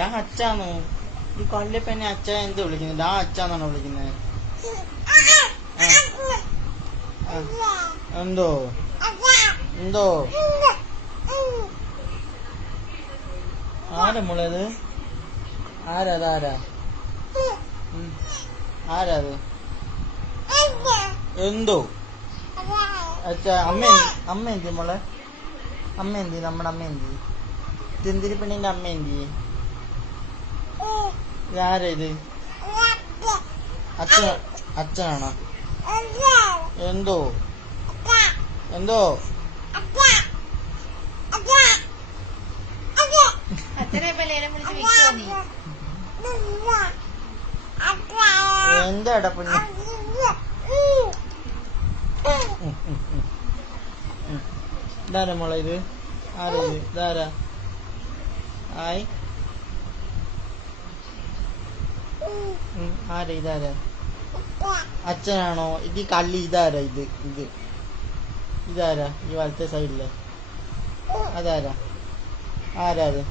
ഡാ അച്ചാന്നോ ഈ കൊല്ലപ്പന്നെ അച്ഛ എന്ത് വിളിക്കുന്നത് ഡാ അച്ചാന്നാണ് വിളിക്കുന്നത് എന്തോ? എന്തോ? ആരാ മോളേത്? ആരാ അത്? ആരാ? അത്? എന്തോ? അച്ഛാ അമ്മ അമ്മ എന്തി മോളെ? അമ്മ എന്തി? നമ്മുടെ അമ്മ എന്തി? ചെന്തിരി പെണ്ണിന്റെ അമ്മ എന്തി? ഇതാരാ അച്ഛ അച്ഛനാണോ? എന്തോ? എന്തോ? എന്താ എന്താടാ പൊന്നു ഇതാരാ മോളെ ഇത്? ആരാ ഇത് ഇതാരാ? ആയി. ആരാ ഇതാരാ? അച്ഛനാണോ? ഇത് കള്ളി ഇതാരാ ഇത്? ഇത്. ഇതാരാ? ഈ വലത്തെ സൈഡിൽ. അതാരാ? ആരാ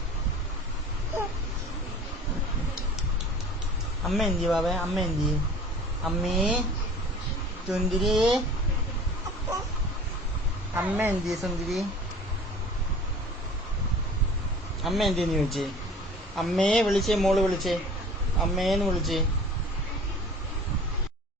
അമ്മ എന്തി ബാബേ? അമ്മ എന്തി അമ്മേ? സുന്ദരി? അമ്മ എന്തി സുന്ദരി? അമ്മ എന്തിന്ന് ചോദിച്ചേ? അമ്മയെ വിളിച്ചേ മോൾ വിളിച്ചേ. അമ്മേന്ന് വിളിച്ചേ